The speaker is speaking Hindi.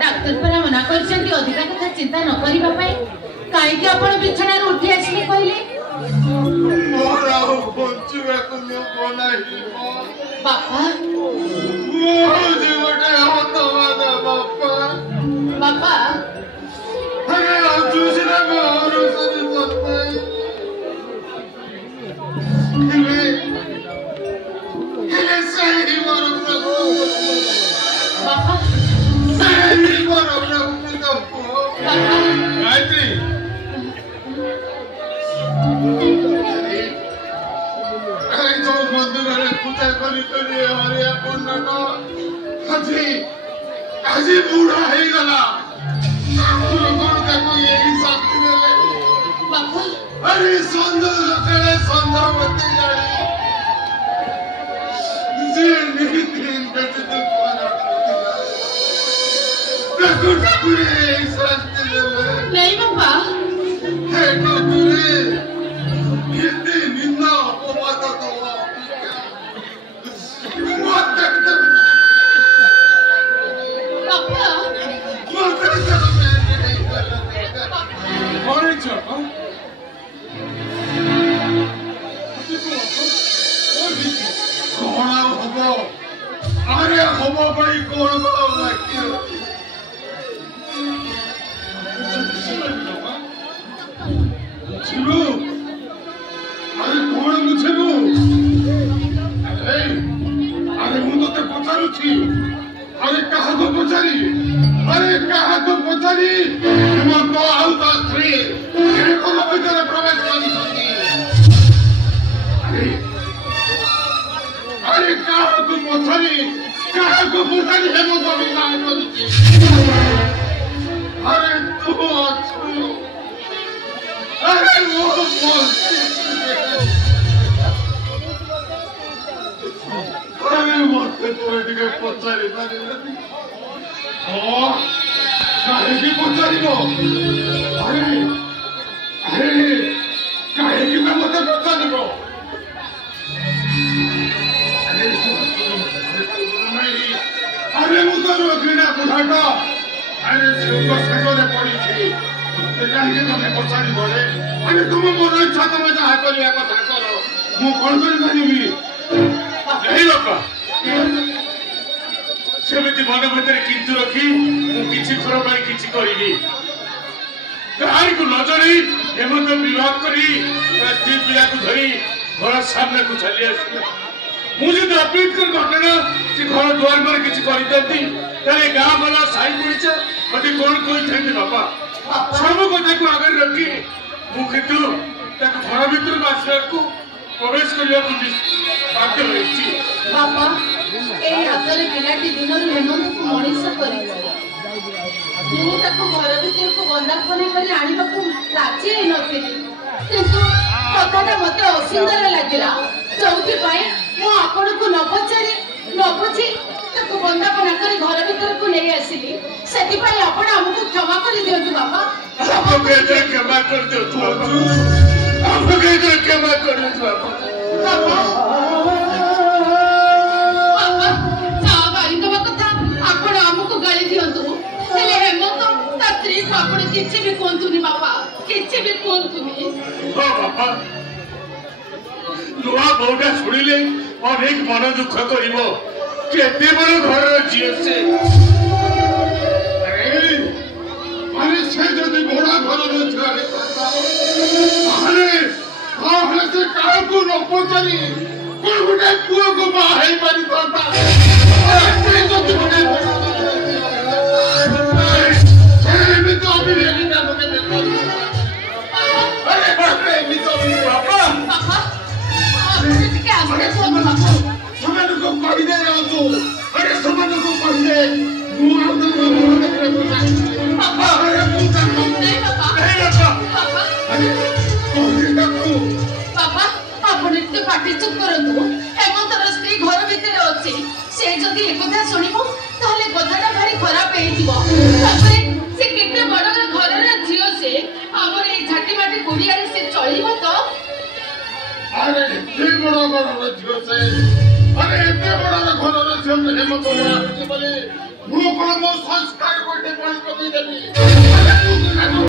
डाक्टर पर मना कर अधिका कथा चिंता न करने कहीं आप बिछण उठी आसिले कहले बापा बापा আজি বুড়া হয়ে গলা यही शक्ति अरे सुंदर सकाळे संध्यावती जाणी जे दिन बेटे तो ठाकुरे यही शक्ति नहीं बाबा हे ठाकुरे ये निंदा अपवाद तो अरे हम भाई कौन बुझलु अरे कौन बुझलु अरे मुझे तो पचारू अरे कहा को पचारी हेमंत आउ ता स्त्री कोन भीतर प्रवेश करी अरे कहा को पचारी हेमंत विवाह करी अरे तू अच्छु अरे वो अरे मत तो एटिके पचारी काहे पचारिब अरे अरे काहे मत पचारिब अरे मुझे घृणा बुढ़ाट अरे सागरे पड़ी कहीं तुम पचार अरे तुम मोर इच्छा तुम जहाँ करवा कथा कर मु कौन कर लोक सेमती मन भर किंतु रखी मुझे थर पर किसी करी कहीं को नजर हेमंत विवाह करी स्त्री पिला को धरी घर सामने को चली आस मुझे तो अपील कर घटना से घर द्वार पर किसी कर गाँ वाला साई पड़ीचा मत कौन कही बापा सब कथा को आगे रखी मुझे घर भर आसवा को प्रवेश करने को बाध्य रही बापा ए हातरे पिलाटी दिन हेमंत को मनीष कर घर भीतर को बंदापना कर आने को राजी नी किंतु कथा मत असुंदर लगे जो आपण को न बुझी बंदापना कर घर भीतर को नहीं आसिली से आपण आमको क्षमा कर दिंतु बापा क्षमा कर क्षमा कर आमको गाली दिंतु हेमंत स्त्री को आपण किसी भी कहतुनि बापा किसी भी कहतुनि बापा नुआ बोटा शुणिले अनेक मन दुख करते बड़ घर झी से अरे से जदि बड़ा घर से क्या न पचारि कौन गोटे पुआ को बाहर पारि पार्टी चुप करंतु हेमंतर स्त्री घर भीतर अच्छी से जदि एक कथा सुनिबो ताले कथाटा भारी खराब हेइतिबो तापरे से केते बड़ घर झियो से हमर ए झाटी माटी गुड़िया रे से चलिबो तो अरे एते बड़ घर झियो से अरे एते बड़ घर झियो हेमंत बोले ମୁଁ କଣ ମୋ ସଂସ୍କାର ଗୋଟେ ବଳି ପକେଇଦେବି